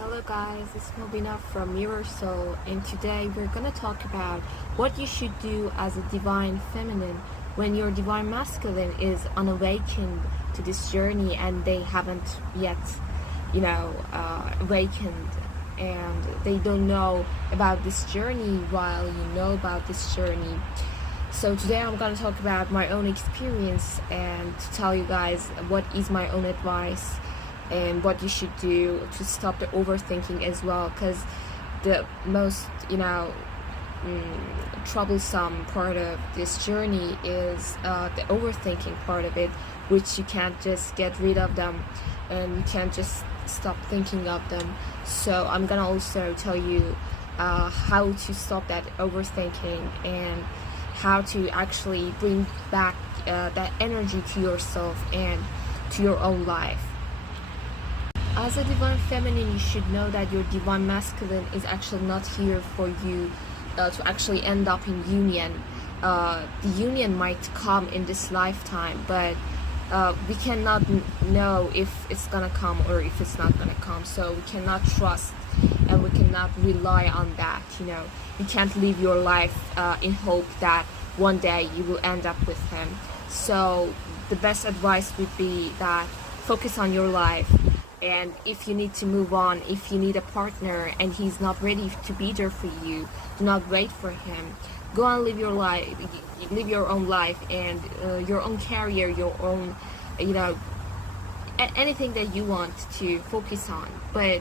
Hello guys, it's Mobina from Mirror Soul, and today we're gonna talk about what you should do as a divine feminine when your divine masculine is unawakened to this journey and they haven't yet, awakened, and they don't know about this journey while you know about this journey. So today I'm gonna talk about my own experience and to tell you guys what is my own advice and what you should do to stop the overthinking as well, because the most troublesome part of this journey is the overthinking part of it, which you can't just get rid of them and you can't just stop thinking of them. So I'm gonna also tell you how to stop that overthinking and how to actually bring back that energy to yourself and to your own life. As a divine feminine, you should know that your divine masculine is actually not here for you to actually end up in union. The union might come in this lifetime, but we cannot know if it's gonna come or if it's not gonna come. So we cannot trust and we cannot rely on that. You can't live your life in hope that one day you will end up with him. So the best advice would be that focus on your life. And if you need to move on, if you need a partner and he's not ready to be there for you, do not wait for him. Go and live your life, live your own life and your own career, your own, anything that you want to focus on. But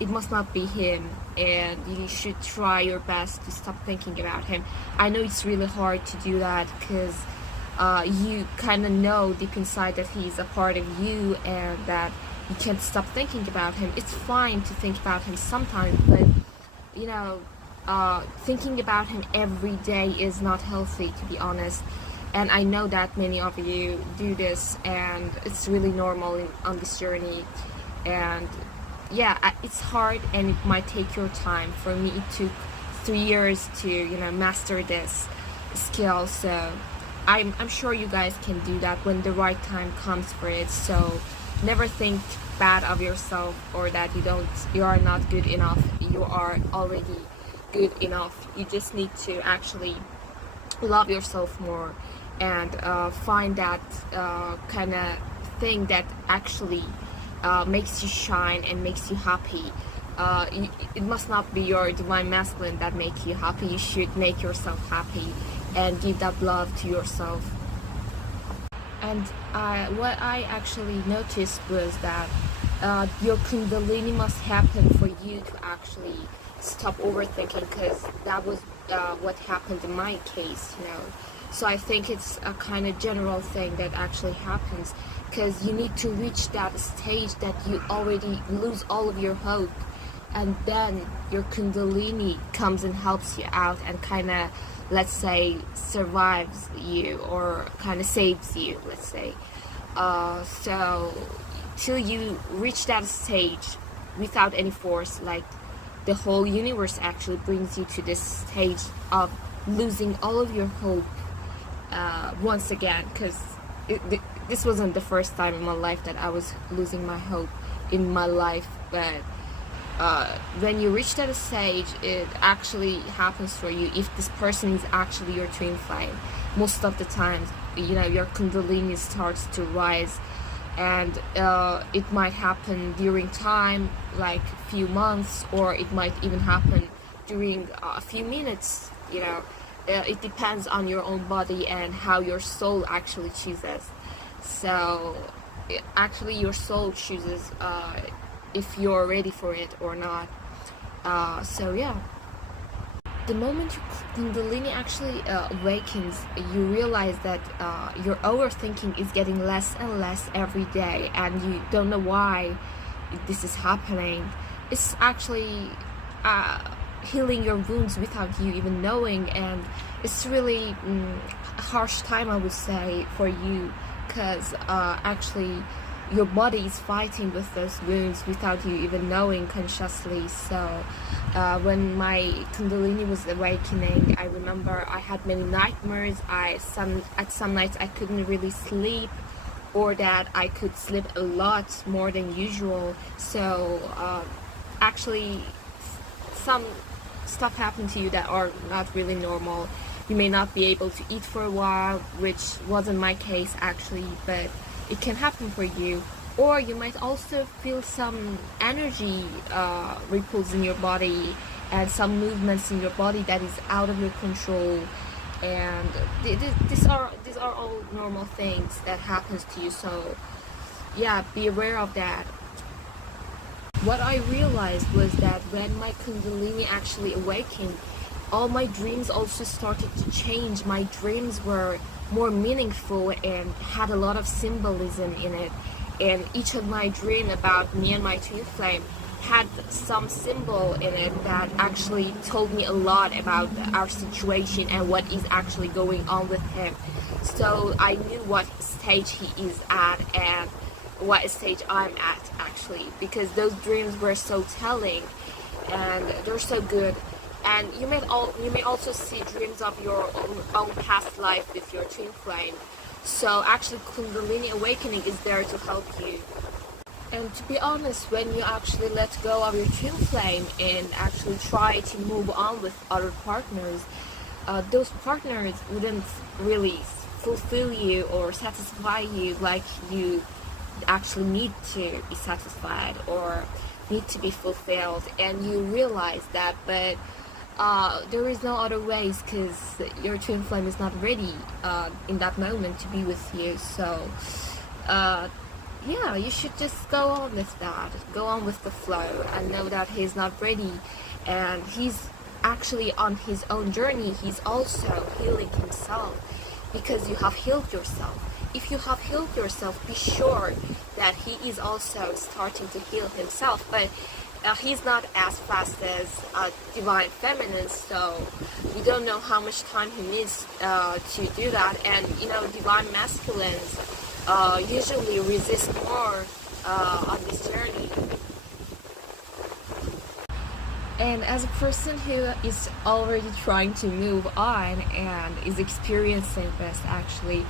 it must not be him, and you should try your best to stop thinking about him. I know it's really hard to do that because you kind of know deep inside that he's a part of you and that you can't stop thinking about him. It's fine to think about him sometimes, but thinking about him every day is not healthy, to be honest. And I know that many of you do this, and it's really normal on this journey. And yeah, it's hard and it might take your time. For me, it took 3 years to master this skill. So I'm sure you guys can do that when the right time comes for it. So never think bad of yourself or that you are not good enough. You are already good enough. You just need to actually love yourself more and find that kind of thing that actually makes you shine and makes you happy. It must not be your divine masculine that makes you happy. You should make yourself happy and give that love to yourself. And what I actually noticed was that your kundalini must happen for you to actually stop overthinking, because that was what happened in my case. So I think it's a kind of general thing that actually happens, because you need to reach that stage that you already lose all of your hope, and then your kundalini comes and helps you out and kind of, let's say, survives you or kind of saves you, let's say. So till you reach that stage without any force, like the whole universe actually brings you to this stage of losing all of your hope once again, because this wasn't the first time in my life that I was losing my hope in my life. But when you reach that stage, it actually happens for you if this person is actually your twin flame. Most of the times, your kundalini starts to rise, and it might happen during time, like a few months, or it might even happen during a few minutes. It depends on your own body and how your soul actually chooses. So actually your soul chooses if you're ready for it or not. So yeah, the moment your kundalini actually awakens, you realize that your overthinking is getting less and less every day, and you don't know why this is happening. It's actually healing your wounds without you even knowing, and it's really a harsh time, I would say, for you, because actually your body is fighting with those wounds without you even knowing consciously. So when my kundalini was awakening, I remember I had many nightmares. At some nights I couldn't really sleep, or that I could sleep a lot more than usual. So actually some stuff happen to you that are not really normal. You may not be able to eat for a while, which wasn't my case actually, but it can happen for you. Or you might also feel some energy ripples in your body and some movements in your body that is out of your control. And these are all normal things that happens to you. So yeah, be aware of that. What I realized was that when my Kundalini actually awakened, all my dreams also started to change. My dreams were more meaningful and had a lot of symbolism in it. And each of my dream about me and my twin flame had some symbol in it that actually told me a lot about our situation and what is actually going on with him. So I knew what stage he is at and what stage I'm at actually, because those dreams were so telling and they're so good. And you may also see dreams of your own past life with your twin flame. So actually Kundalini awakening is there to help you. And to be honest, when you actually let go of your twin flame and actually try to move on with other partners, those partners wouldn't really fulfill you or satisfy you like you actually need to be satisfied or need to be fulfilled. And you realize that, but there is no other ways because your twin flame is not ready in that moment to be with you. So yeah, you should just go on with that, go on with the flow and know that he's not ready and he's actually on his own journey. He's also healing himself because you have healed yourself. If you have healed yourself, be sure that he is also starting to heal himself. But he's not as fast as Divine Feminine, so we don't know how much time he needs to do that. And you know, Divine Masculines usually resist more on this journey. And as a person who is already trying to move on and is experiencing this actually,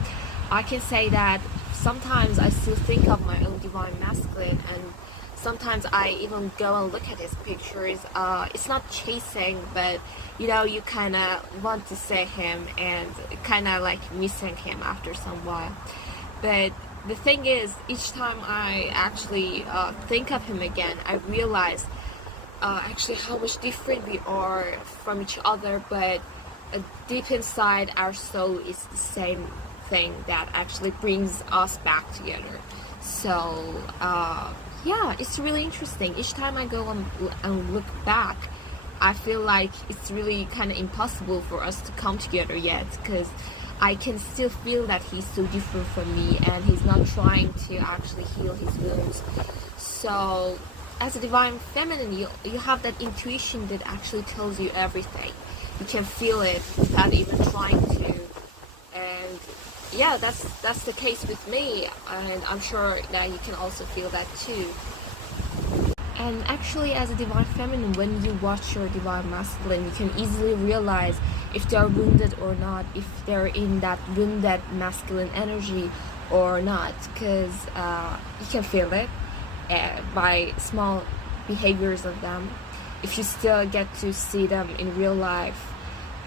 I can say that sometimes I still think of my own Divine Masculine, and sometimes I even go and look at his pictures. It's not chasing, but you know, you kind of want to see him and kind of like missing him after some while. But the thing is, each time I actually think of him again, I realize actually how much different we are from each other, but deep inside our soul is the same thing that actually brings us back together. So yeah, it's really interesting. Each time I go and look back, I feel like it's really kind of impossible for us to come together yet, because I can still feel that he's so different from me and he's not trying to actually heal his wounds. So as a Divine Feminine, you have that intuition that actually tells you everything. You can feel it without even trying to. And yeah, that's the case with me, and I'm sure that you can also feel that too. And actually, as a Divine Feminine, when you watch your Divine Masculine, you can easily realize if they're wounded or not, if they're in that wounded masculine energy or not, because you can feel it by small behaviors of them. If you still get to see them in real life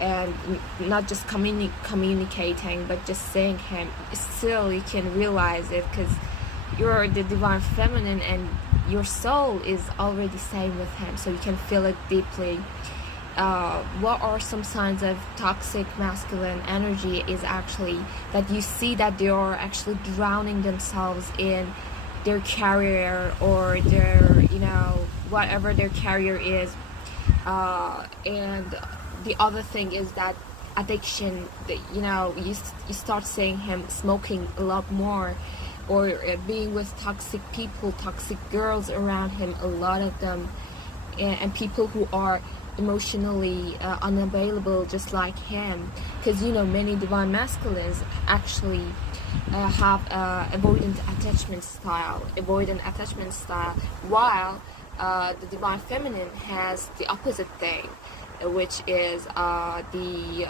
and not just communicating, but just seeing him, still you can realize it, because you're the Divine Feminine and your soul is already same with him, so you can feel it deeply. What are some signs of toxic masculine energy is actually that you see that they are actually drowning themselves in their career or their, you know, whatever their career is. And the other thing is that addiction, that, you know, you start seeing him smoking a lot more, or being with toxic people, toxic girls around him, a lot of them, and people who are emotionally unavailable just like him. Because you know, many Divine Masculines actually have avoidant attachment style, while the Divine Feminine has the opposite thing, which is the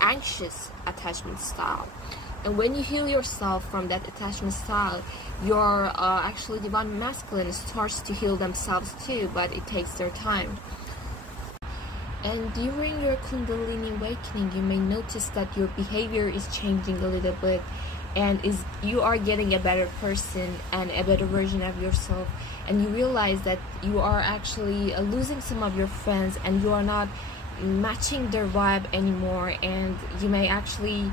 anxious attachment style. And when you heal yourself from that attachment style, your actually divine masculine starts to heal themselves too, but it takes their time. And during your Kundalini awakening, you may notice that your behavior is changing a little bit, and you are getting a better person and a better version of yourself, and you realize that you are actually losing some of your friends, and you are not matching their vibe anymore, and you may actually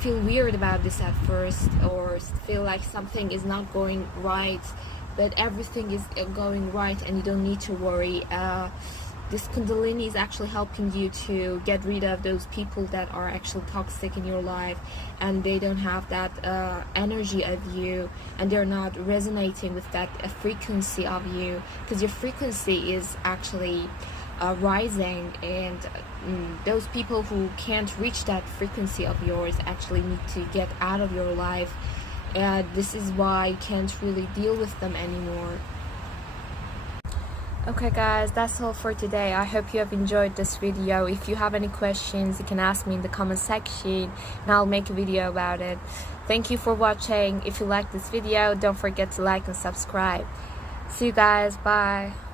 feel weird about this at first, or feel like something is not going right, but everything is going right and you don't need to worry. This Kundalini is actually helping you to get rid of those people that are actually toxic in your life, and they don't have that energy of you, and they're not resonating with that frequency of you, because your frequency is actually rising, and those people who can't reach that frequency of yours actually need to get out of your life, and this is why you can't really deal with them anymore. Okay guys, that's all for today. I hope you have enjoyed this video. If you have any questions, you can ask me in the comment section and I'll make a video about it. Thank you for watching. If you like this video, don't forget to like and subscribe. See you guys. Bye.